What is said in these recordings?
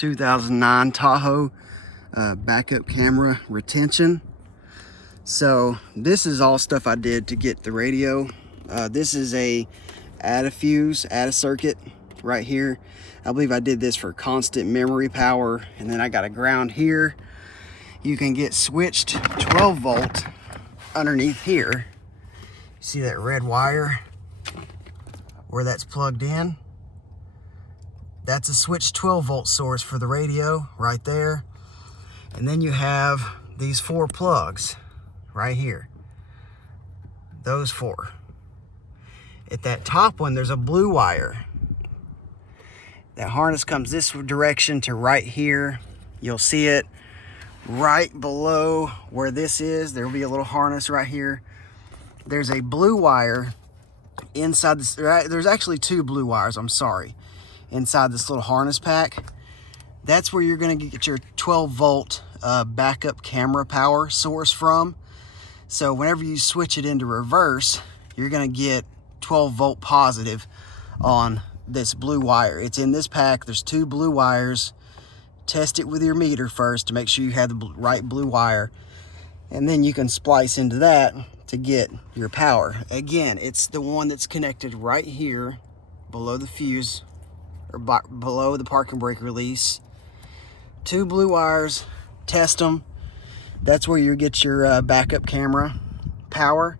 2009 Tahoe backup camera retention. So this is all stuff I did to get the radio. This is a add a circuit right here. I believe I did this for constant memory power, and then I got a ground here. You can get switched 12 volt underneath here. See that red wire where that's plugged in? That's a switched 12 volt source for the radio right there. And then you have these 4 plugs right here. Those 4. At that top one, there's a blue wire. That harness comes this direction to right here. You'll see it right below where this is. There will be a little harness right here. There's a blue wire inside this. There's actually 2 blue wires, I'm sorry, inside this little harness pack. That's where you're going to get your 12 volt backup camera power source from. So whenever you switch it into reverse, you're going to get 12 volt positive on this blue wire. It's in this pack. There's 2 blue wires. Test it with your meter first to make sure you have the right blue wire, and then you can splice into that to get your power. Again, it's the one that's connected right here below the fuse, or below the parking brake release. 2 blue wires. Test them. That's where you get your backup camera power,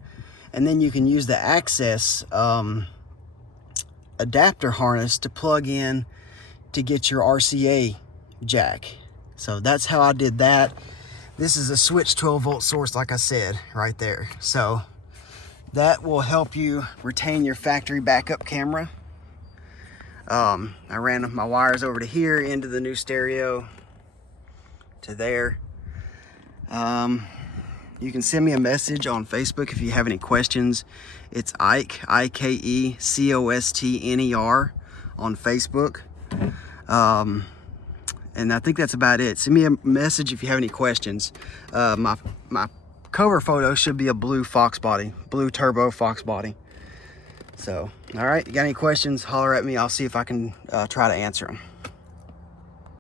and then you can use the access adapter harness to plug in to get your RCA jack. So that's how I did that. This is a switch 12 volt source, like I said, right there. So that will help you retain your factory backup camera. I ran my wires over to here into the new stereo to there. You can send me a message on Facebook if you have any questions. It's Ike, IKECOSTNER on Facebook. And I think that's about it. Send me a message if you have any questions. My cover photo should be a blue Fox body, blue turbo Fox body. So, all right, you got any questions, holler at me. I'll see if I can try to answer them.